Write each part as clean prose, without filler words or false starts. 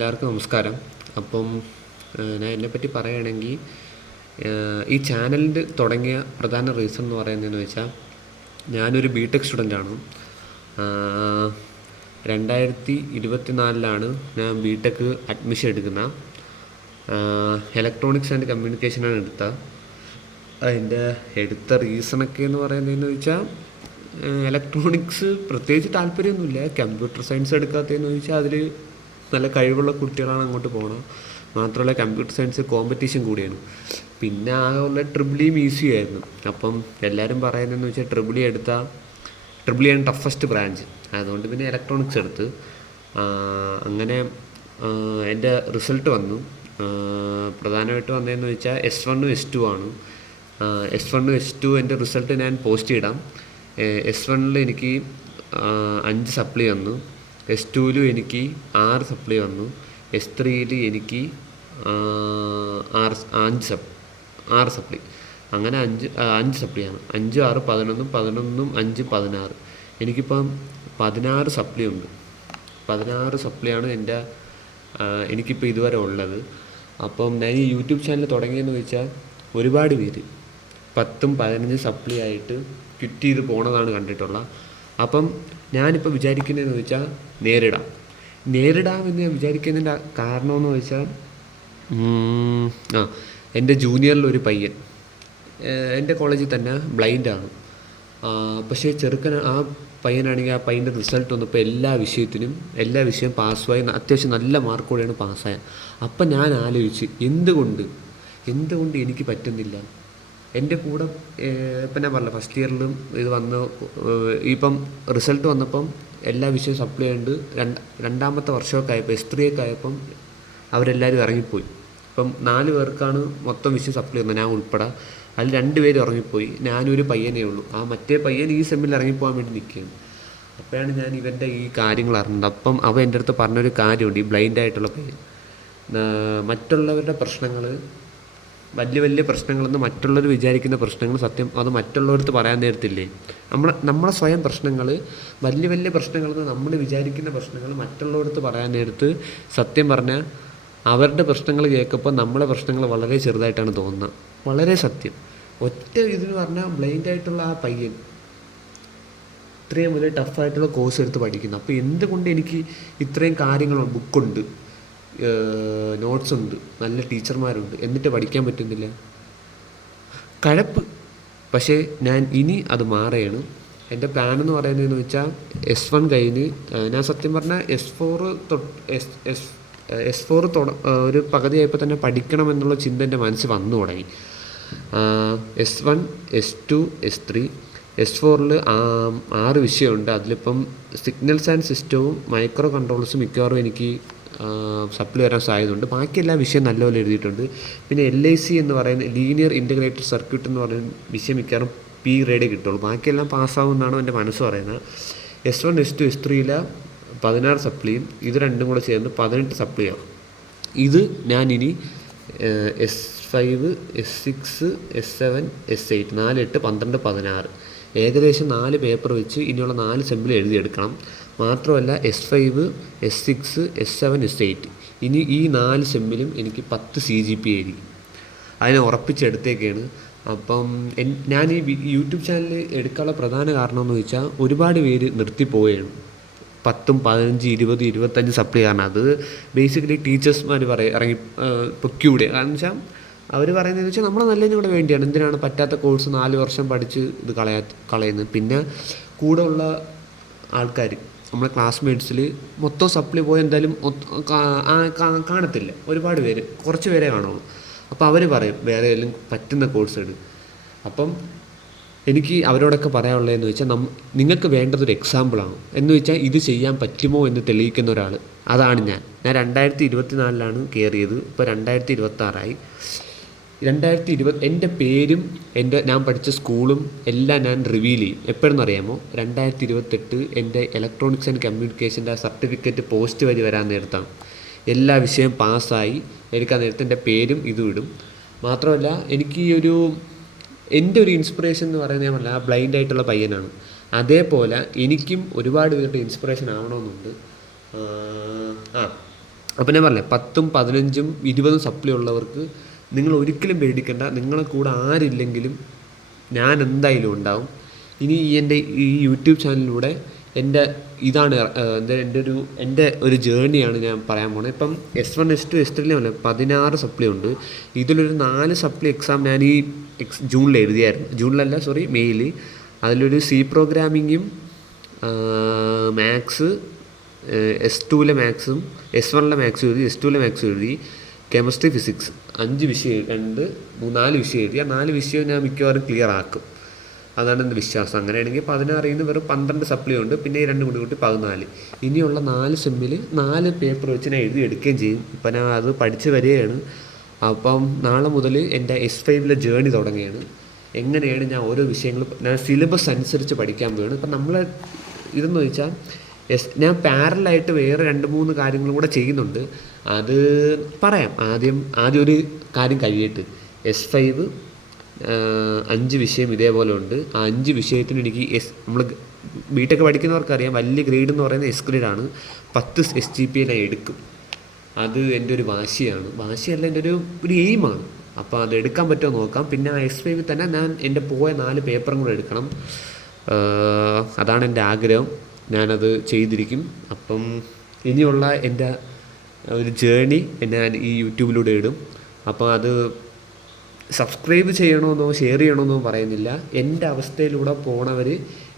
എല്ലാവർക്കും നമസ്കാരം. അപ്പം ഞാൻ എന്നെപ്പറ്റി പറയുകയാണെങ്കിൽ ഈ ചാനലിൻ്റെ തുടങ്ങിയ പ്രധാന റീസൺ എന്ന് പറയുന്നതെന്ന് വെച്ചാൽ ഞാനൊരു ബിടെക് സ്റ്റുഡൻ്റാണ്. 2024 ഞാൻ ബിടെക് അഡ്മിഷൻ എടുക്കുന്ന ഇലക്ട്രോണിക്സ് ആൻഡ് കമ്മ്യൂണിക്കേഷനാണ് എടുത്തത്. അതിൻ്റെ എടുത്ത റീസണൊക്കെ എന്ന് പറയുന്നതെന്ന് വെച്ചാൽ ഇലക്ട്രോണിക്സ് പ്രത്യേകിച്ച് താല്പര്യമൊന്നുമില്ല. കമ്പ്യൂട്ടർ സയൻസ് എടുക്കാത്തതെന്ന് ചോദിച്ചാൽ അതിൽ നല്ല കഴിവുള്ള കുട്ടികളാണ് അങ്ങോട്ട് പോകുന്നത്. മാത്രമല്ല കമ്പ്യൂട്ടർ സയൻസ് കോമ്പറ്റീഷൻ കൂടിയാണ്. പിന്നെ ആകെ ഉള്ള ട്രിപ്പിളിയും ഈസി ആയിരുന്നു. അപ്പം എല്ലാവരും പറയുന്നതെന്ന് വെച്ചാൽ ട്രിപ്പിളിയാണ് ടഫസ്റ്റ് ബ്രാഞ്ച്. അതുകൊണ്ട് പിന്നെ ഇലക്ട്രോണിക്സ് എടുത്ത് അങ്ങനെ എൻ്റെ റിസൾട്ട് വന്നു. പ്രധാനമായിട്ട് വന്നതെന്ന് വെച്ചാൽ S1 S2 ആണ്. S1 S2 എൻ്റെ റിസൾട്ട് ഞാൻ പോസ്റ്റ് ചെയ്യിടാം. S1 എനിക്ക് 5 സപ്ലി വന്നു. S2 എനിക്ക് 6 സപ്ലി വന്നു. S3 എനിക്ക് 6 സപ്ലി. അങ്ങനെ 5 സപ്ലിയാണ്. 5, 6, 11, 11, 5, 16. എനിക്കിപ്പം 16 സപ്ലി ഉണ്ട്. 16 സപ്ലിയാണ് എനിക്കിപ്പോൾ ഇതുവരെ ഉള്ളത്. അപ്പം ഞാൻ ഈ യൂട്യൂബ് ചാനൽ തുടങ്ങിയെന്ന് വെച്ചാൽ ഒരുപാട് പേര് 10, 15 സപ്ലി ആയിട്ട് ക്വിറ്റ് ചെയ്ത് പോണതാണ് കണ്ടിട്ടുള്ളത്. അപ്പം ഞാനിപ്പോൾ വിചാരിക്കുന്നതെന്ന് വെച്ചാൽ നേരിടാമെന്ന് ഞാൻ വിചാരിക്കുന്നതിൻ്റെ കാരണമെന്ന് വെച്ചാൽ എൻ്റെ ജൂനിയറിലൊരു പയ്യൻ എൻ്റെ കോളേജിൽ തന്നെ ബ്ലൈൻഡാണ്. പക്ഷേ ആ പയ്യനാണെങ്കിൽ ആ പയ്യൻ്റെ റിസൾട്ട് വന്നപ്പോൾ എല്ലാ വിഷയം പാസ്സായി. അത്യാവശ്യം നല്ല മാർക്കോടെയാണ് പാസ്സായത്. അപ്പം ഞാൻ ആലോചിച്ച് എന്തുകൊണ്ട് എനിക്ക് പറ്റുന്നില്ല. എൻ്റെ കൂടെ ഇപ്പം ഞാൻ പറഞ്ഞില്ല, ഫസ്റ്റ് ഇയറിലും ഇത് ഇപ്പം റിസൾട്ട് വന്നപ്പം എല്ലാ വിഷയവും സപ്ലൈ ഉണ്ട്. രണ്ടാമത്തെ വർഷമൊക്കെ ആയപ്പോൾ S3 ഒക്കെ ആയപ്പം അവരെല്ലാവരും ഇറങ്ങിപ്പോയി. ഇപ്പം 4 പേർക്കാണ് മൊത്തം വിഷയം സപ്ലൈ വന്നത്, ഞാൻ ഉൾപ്പെടെ. അതിൽ 2 പേര് ഇറങ്ങിപ്പോയി. ഞാനൊരു പയ്യനേ ഉള്ളൂ. ആ മറ്റേ പയ്യൻ ഈ സെമ്മിൽ ഇറങ്ങിപ്പോകാൻ വേണ്ടി നിൽക്കുകയാണ്. അപ്പോഴാണ് ഞാൻ ഇവൻ്റെ ഈ കാര്യങ്ങൾ അറിഞ്ഞത്. അപ്പം അവൻ എൻ്റെ അടുത്ത് പറഞ്ഞൊരു കാര്യമുണ്ട്. ഈ ബ്ലൈൻഡായിട്ടുള്ള പയ്യൻ മറ്റുള്ളവരുടെ പ്രശ്നങ്ങൾ, വലിയ പ്രശ്നങ്ങളെന്ന് മറ്റുള്ളവർ വിചാരിക്കുന്ന പ്രശ്നങ്ങൾ സത്യം അത് മറ്റുള്ളവർക്ക് പറയാൻ നേരത്തില്ലേ. നമ്മളെ സ്വയം പ്രശ്നങ്ങൾ, വലിയ പ്രശ്നങ്ങളെന്ന് നമ്മൾ വിചാരിക്കുന്ന പ്രശ്നങ്ങൾ മറ്റുള്ളവർക്ക് പറയാൻ നേരത്ത് സത്യം പറഞ്ഞാൽ അവരുടെ പ്രശ്നങ്ങൾ കേൾക്കുമ്പോൾ നമ്മളെ പ്രശ്നങ്ങൾ വളരെ ചെറുതായിട്ടാണ് തോന്നുന്നത്. വളരെ സത്യം. ഒറ്റ ഇതിന് പറഞ്ഞാൽ ബ്ലൈൻഡായിട്ടുള്ള ആ പയ്യൻ ഇത്രയും വലിയ ടഫായിട്ടുള്ള കോഴ്സ് എടുത്ത് പഠിക്കുന്നു. അപ്പോൾ എന്തുകൊണ്ട് എനിക്ക് ഇത്രയും കാര്യങ്ങളുണ്ട്, ബുക്കുണ്ട്, നോട്ട്സ് ഉണ്ട്, നല്ല ടീച്ചർമാരുണ്ട്, എന്നിട്ട് പഠിക്കാൻ പറ്റുന്നില്ല? കഴപ്പ്. പക്ഷേ ഞാൻ ഇനി അത് മാറുകയാണ്. എൻ്റെ പ്ലാൻ എന്ന് പറയുന്നതെന്ന് വെച്ചാൽ S1 കഴിഞ്ഞ് ഞാൻ സത്യം പറഞ്ഞാൽ S4 ഒരു പകുതിയായപ്പോൾ തന്നെ പഠിക്കണമെന്നുള്ള ചിന്ത എൻ്റെ മനസ്സിൽ വന്നു തുടങ്ങി. S1, S2, S3, S4 6 വിഷയമുണ്ട്. അതിലിപ്പം സിഗ്നൽസ് ആൻഡ് സിസ്റ്റവും മൈക്രോ കൺട്രോൾസും മിക്കവാറും എനിക്ക് സപ്ലി വരാൻ സാധ്യതയുണ്ട്. ബാക്കി എല്ലാ വിഷയം നല്ലപോലെ എഴുതിയിട്ടുണ്ട്. പിന്നെ LIC എന്ന് പറയുന്ന ലീനിയർ ഇൻ്റഗ്രേറ്റഡ് സർക്യൂട്ട് എന്ന് പറയുന്ന വിഷയം മിക്കവാറും P ഗ്രേഡേ കിട്ടുള്ളൂ. ബാക്കിയെല്ലാം പാസ്സാവുമെന്നാണ് എൻ്റെ മനസ്സ് പറയുന്നത്. S1, S2, S3 16 സപ്ലിയും ഇത് രണ്ടും കൂടെ ചേർന്ന് 18 സപ്ലിയാവും. ഇത് ഞാനിനി S5, S6, S7, S8 4, 8, 12, 16 ഏകദേശം 4 പേപ്പർ വെച്ച് ഇനിയുള്ള 4 സെമ്പിൾ എഴുതിയെടുക്കണം. മാത്രമല്ല S5, S6, S7, S8 ഇനി ഈ 4 സെമ്മിലും എനിക്ക് 10 CGPA ആയിരിക്കും. അതിനെ ഉറപ്പിച്ചെടുത്തേക്കാണ്. അപ്പം ഞാൻ ഈ യൂട്യൂബ് ചാനൽ എടുക്കാനുള്ള പ്രധാന കാരണമെന്ന് വെച്ചാൽ ഒരുപാട് പേര് നിർത്തിപ്പോവുകയാണ്. 10, 15, 20, 25 സപ്ലൈ കാരണം. അത് ബേസിക്കലി ടീച്ചേഴ്സ്മാർ ഇറങ്ങി പൊക്കിയൂടെ. കാരണം വെച്ചാൽ അവർ പറയുന്നതെന്ന് വെച്ചാൽ നമ്മളെ നല്ലതിന് കൂടെ വേണ്ടിയാണ്. എന്തിനാണ് പറ്റാത്ത കോഴ്സ് 4 വർഷം പഠിച്ച് ഇത് കളയുന്നത്. പിന്നെ കൂടെ ഉള്ള ആൾക്കാർ, നമ്മളെ ക്ലാസ്മേറ്റ്സിൽ മൊത്തം സപ്ലൈ പോയി എന്തായാലും കാണത്തില്ല. ഒരുപാട് പേര്, കുറച്ച് പേരെ കാണുള്ളൂ. അപ്പോൾ അവർ പറയും വേറെ ഏതെങ്കിലും പറ്റുന്ന കോഴ്സ് എടുക്കും. അപ്പം എനിക്ക് അവരോടൊക്കെ പറയാനുള്ളതെന്ന് വെച്ചാൽ നിങ്ങൾക്ക് വേണ്ടതൊരു എക്സാമ്പിളാണ്. എന്ന് വെച്ചാൽ ഇത് ചെയ്യാൻ പറ്റുമോ എന്ന് തെളിയിക്കുന്ന ഒരാൾ, അതാണ് ഞാൻ. 2024 കയറിയത്. ഇപ്പോൾ 2026 എൻ്റെ പേരും ഞാൻ പഠിച്ച സ്കൂളും എല്ലാം ഞാൻ റിവീൽ ചെയ്യും. എപ്പോഴെന്നറിയാമോ? 2028 എൻ്റെ ഇലക്ട്രോണിക്സ് ആൻഡ് കമ്മ്യൂണിക്കേഷൻ്റെ സർട്ടിഫിക്കറ്റ് പോസ്റ്റ് വഴി വരാൻ നേരത്താണ്. എല്ലാ വിഷയം പാസ്സായി എടുക്കാൻ നേരത്തെ എൻ്റെ പേരും ഇതും ഇടും. മാത്രമല്ല എനിക്ക് എൻ്റെ ഒരു ഇൻസ്പിറേഷൻ എന്ന് പറയുന്നത് ആ ബ്ലൈൻഡായിട്ടുള്ള പയ്യനാണ്. അതേപോലെ എനിക്കും ഒരുപാട് പേരുടെ ഇൻസ്പിറേഷൻ ആവണമെന്നുണ്ട്. അപ്പോൾ ഞാൻ പറഞ്ഞില്ലേ 10ഉം 15ഉം 20ഉം സപ്ലി ഉള്ളവർക്ക് നിങ്ങൾ ഒരിക്കലും പേടിക്കണ്ട. നിങ്ങളെ കൂടെ ആരില്ലെങ്കിലും ഞാൻ എന്തായാലും ഉണ്ടാവും. ഇനി എൻ്റെ ഈ യൂട്യൂബ് ചാനലിലൂടെ എൻ്റെ ഇതാണ് എൻ്റെ ഒരു ജേർണിയാണ് ഞാൻ പറയാൻ പോകുന്നത്. ഇപ്പം S1 S2 S3 16 സപ്ലി ഉണ്ട്. ഇതിലൊരു 4 സപ്ലി എക്സാം ഞാൻ ഈ ജൂണിൽ എഴുതിയായിരുന്നു. ജൂണിലല്ല, സോറി, മെയ്യിൽ. അതിലൊരു C പ്രോഗ്രാമിങ്ങും മാത്സ്, S2 മാത്സും, S1 മാത്സും എഴുതി, S2 മാത്സും എഴുതി, കെമിസ്ട്രി, ഫിസിക്സ് 5 വിഷയം 4 വിഷയം എഴുതി. ആ 4 വിഷയം ഞാൻ മിക്കവാറും ക്ലിയർ ആക്കും. അതാണ് എൻ്റെ വിശ്വാസം. അങ്ങനെയാണെങ്കിൽ 16 വെറും 12 സപ്ലി ഉണ്ട്. പിന്നെ ഈ 2 കൂടി 14. ഇനിയുള്ള 4 സെമ്മിൽ 4 പേപ്പർ വെച്ച് ഞാൻ എഴുതി എടുക്കുകയും ചെയ്യും. ഇപ്പം ഞാൻ അത് പഠിച്ച് വരികയാണ്. അപ്പം നാളെ മുതൽ എൻ്റെ S5 ജേർണി തുടങ്ങുകയാണ്. എങ്ങനെയാണ് ഞാൻ ഓരോ വിഷയങ്ങളും ഞാൻ സിലബസ് അനുസരിച്ച് പഠിക്കാൻ പോവുകയാണ്. ഇപ്പം നമ്മൾ ഇതെന്ന് വെച്ചാൽ ഞാൻ പാരലായിട്ട് വേറെ 2-3 കാര്യങ്ങളും കൂടെ ചെയ്യുന്നുണ്ട്. അത് പറയാം. ആദ്യം ഒരു കാര്യം കഴിയട്ടെ. S5 5 വിഷയം ഇതേപോലെ ഉണ്ട്. ആ 5 വിഷയത്തിന് എനിക്ക് നമ്മൾ ബിടെക് പഠിക്കുന്നവർക്കറിയാം, വലിയ ഗ്രേഡ് എന്ന് പറയുന്നത് S ഗ്രേഡാണ്. 10 SGPA ഞാൻ എടുക്കും. അത് എൻ്റെ ഒരു വാശിയല്ല, എൻ്റെ ഒരു എയിമാണ്. അപ്പോൾ അത് എടുക്കാൻ പറ്റുമോ നോക്കാം. പിന്നെ ആ S5 തന്നെ ഞാൻ എൻ്റെ പോയ 4 പേപ്പറും കൂടെ എടുക്കണം. അതാണ് എൻ്റെ ആഗ്രഹം. ഞാനത് ചെയ്തിരിക്കും. അപ്പം ഇനിയുള്ള എൻ്റെ ഒരു ജേർണി ഞാൻ ഈ യൂട്യൂബിലൂടെ ഇടും. അപ്പോൾ അത് സബ്സ്ക്രൈബ് ചെയ്യണമെന്നോ ഷെയർ ചെയ്യണമെന്നോ പറയുന്നില്ല. എൻ്റെ അവസ്ഥയിലൂടെ പോണവർ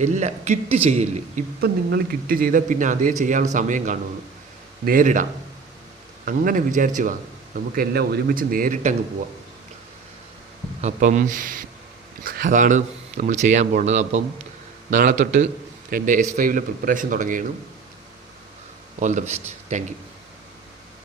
എല്ലാം ക്വിറ്റ് ചെയ്യില്ല. ഇപ്പം നിങ്ങൾ ക്വിറ്റ് ചെയ്താൽ പിന്നെ അതേ ചെയ്യാനുള്ള സമയം കാണുള്ളൂ. നേരിടാം, അങ്ങനെ വിചാരിച്ച് വാ. നമുക്കെല്ലാം ഒരുമിച്ച് നേരിട്ടങ്ങ് പോവാം. അപ്പം അതാണ് നമ്മൾ ചെയ്യാൻ പോകുന്നത്. അപ്പം നാളെ തൊട്ട് എൻ്റെ S5 പ്രിപ്പറേഷൻ തുടങ്ങിയാണ്. All the best. Thank U.